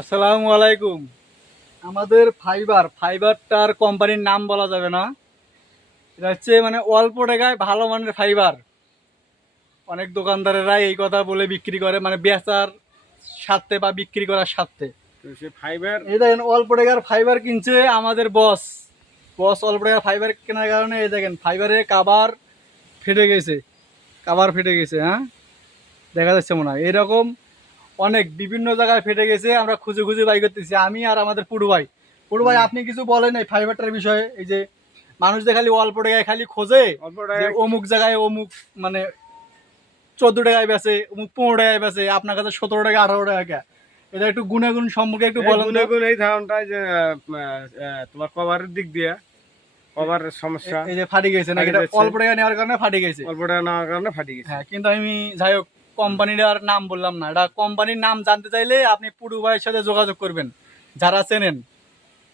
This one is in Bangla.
আসসালামু আলাইকুম। আমাদের ফাইবারটার কোম্পানির নাম বলা যাবে না। এটা হচ্ছে মানে অল্প টাকায় ভালো মানের ফাইবার। অনেক দোকানদারেরা এই কথা বলে বিক্রি করে, মানে বেচার স্বার্থে বা বিক্রি করার স্বার্থে। তো সে ফাইবার এই দেখেন অল্প টাকার ফাইবার কিনছে আমাদের বস। অল্প টাকার ফাইবার কেনার কারণে এই দেখেন ফাইবারের কাভার ফেটে গেছে। হ্যাঁ, দেখা যাচ্ছে মনে হয় এরকম অনেক বিভিন্ন জায়গায় ফেটে গেছে। আমরা খুঁজে খুঁজে বাই করতেছি, আমি আর আমাদের পুরু ভাই আপনি কিছু বলেন এই ফাইবারটার বিষয়ে। এই যে মানুষ যে খালি অল্প টাকায় খালি খোঁজে অল্প যে টাকা অমুক জায়গায় অমুক মানে 14 টাকায় বেচে, অমুক 15 টাকায় বেচে, আপনার কাছে 17 টাকা 18 টাকা। এটা একটু গুণাগুণ সম্পর্কে একটু এই বলেন তো। গুণাগুণ এই ধারণটায় যে তোমার কভারের দিক দিয়ে কভারের সমস্যা এই যে ফাটি গেছে নাকি, ফাটে এটা যাচ্ছে। অল্প টাকা নেওয়ার কারণে ফাটি গেছে। অল্প টাকা নেওয়ার কারণে ফাটি গেছে। হ্যাঁ, কিন্তু আমি যাই হোক কোম্পানিটার নাম বললাম না। এটা কোম্পানির নাম জানতে চাইলে আপনি পুরু ভাইয়ের সাথে যোগাযোগ করবেন, যারা চেনেন।